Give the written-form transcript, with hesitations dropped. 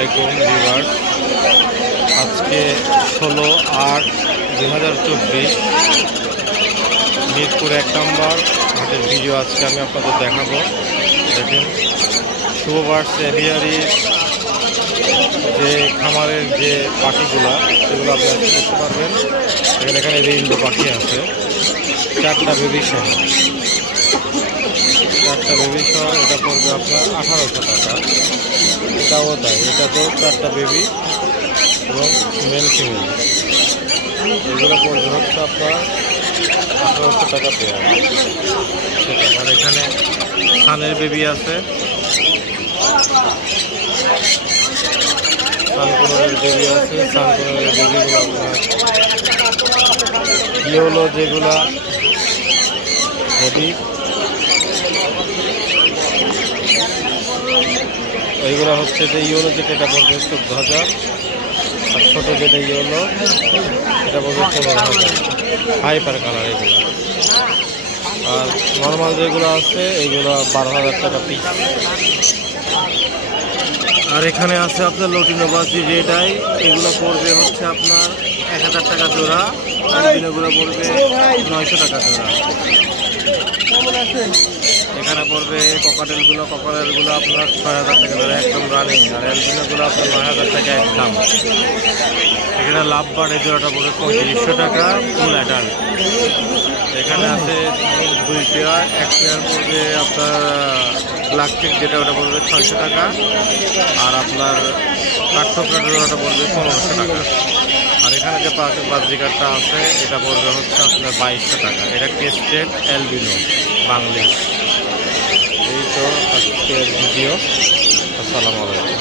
আলাইকুম ভিউয়ার্স। আজকে 16/8/2024 মিরপুর 1 নম্বর হাটের ভিডিও আজকে আমি আপনাদের দেখাবো। দেখেন শুভবার্স এভিয়ারির যে খামারের যে পাখিগুলা সেগুলো আপনি আজকে দেখতে পারবেন। এখানে রেইনবো পাখি আছে 4টা বেবি সহ। 4টা বেবি সহ এটা পড়বে আপনার 1800 টাকা। এটাও তাই, এটা তো 4টা বেবি এবং মেল ফিমেল, এগুলো পড়বে হচ্ছে আপনার 1800 টাকা পেয়ার। সেটা আর এখানে সানের বেবি আছে, সানকুনোরের বেবি আছে। সানকুনোরের বেবিগুলো আপনার ইয়েলো যেগুলা হেভি, এইগুলো হচ্ছে যে ইয়েলো যেটা এটা পড়বে 14,000, আর ছোটো যেটা ইয়েলো এটা পড়বে 15,000। হাইপার কালার এগুলো। আর নর্মাল যেগুলো আছে এইগুলো 12,000 টাকা পিস। আর এখানে আছে আপনার লটিনোবাসি যেটাই, এগুলো পড়বে হচ্ছে আপনার 1,000 টাকা জোড়া। এগুলো পড়বে 900 টাকা জোড়া। এখানে পড়বে ককাটেলগুলো আপনার 6,000 টাকা জোড়া একদম রানিং। আর অ্যালবিনোগুলো আপনার 9,000 টাকা একদম। এখানে লাভ বার্ড এই জোড়াটা পড়বে 3500 টাকা ফুল অ্যাডাল্ট। এখানে আছে 2 পেয়ার, এক পেয়ার পড়বে আপনার ব্ল্যাক চেক যেটা ওটা পড়বে 600 টাকা। আর আপনার কাঠঠোকরাটা ওটা পড়বে 1500 টাকা। আর এখানে যে বাজিকারটা আছে এটা পড়বে হচ্ছে আপনার 2200 টাকা। এটা টেস্টেড অ্যালবিনো বাংলিশ। এই তো আজকের ভিডিও। আসসালামু আলাইকুম।